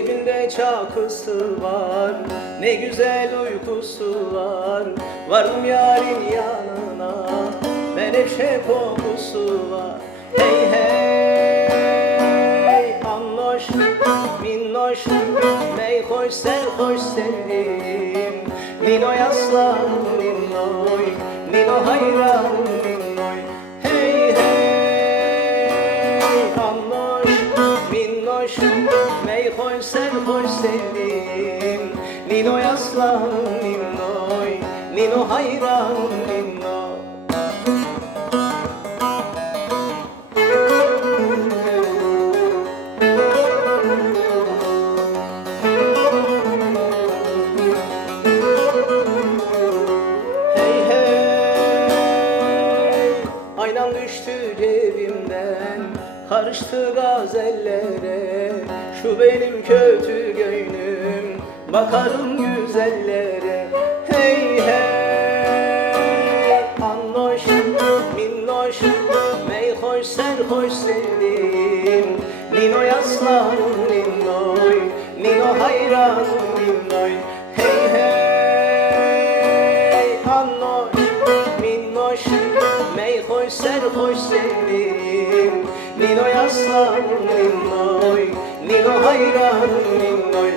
Cebinde çakısı var, ne güzel uykusu var. Varım yarın yanına, menevşe kokusu var. Hey hey, annoş, minnoş, meyhoş, serhoş sevdim. Ninoy aslanım ninnoy, Nino hayranım ninnoy. Hey hey, annoş, minnoş, meyhoş, serhoş sevdim. Ninoy aslanım ninnoy, Nino hayranım ninnoy. Aynan düştü cebimden, karıştı gazellere. Şu benim kötü gönlüm, bakarım güzellere. Hey hey, annoş, minnoş, meyhoş, serhoş sevdim. Ninoy aslanım ninnoy, Nino hayranım ninnoy. Hey hey, annoş, minnoş, meyhoş, serhoş sevdim. Ninoy aslanım ninnoy, Nino hayranım ninnoy.